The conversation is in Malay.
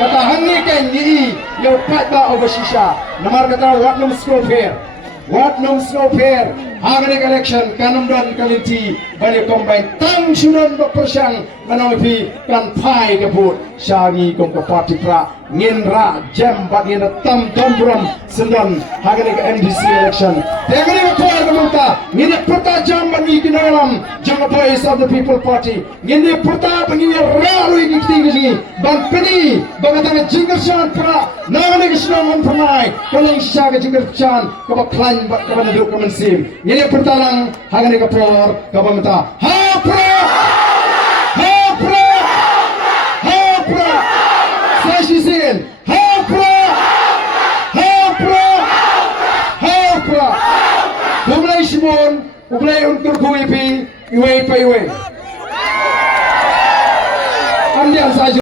kata hangi kan ni yo patba obasisha namar kata watnum scofair Hagani election kanum don kalinti bani combine tang sunon bersang manawi kan pai kebut syangi kong ke parti pra nginra jam bat ngina tam tombrom sendon hagani ke NDC election tegani betul kemuka ngini perta jam bani kinalam jang voice of the people party ngini perta bani raru ini tinggi bang peni bangatana jingersan pra nangani kesenangan pemai kaling syaga jingersan kaba klan bat kaba naduk kemensim ngini pertalang hagani ke por kaba menta hapra Sashisin hapra Bublay Simon Bublay untuk kuipi iwe pa iwe Andian saja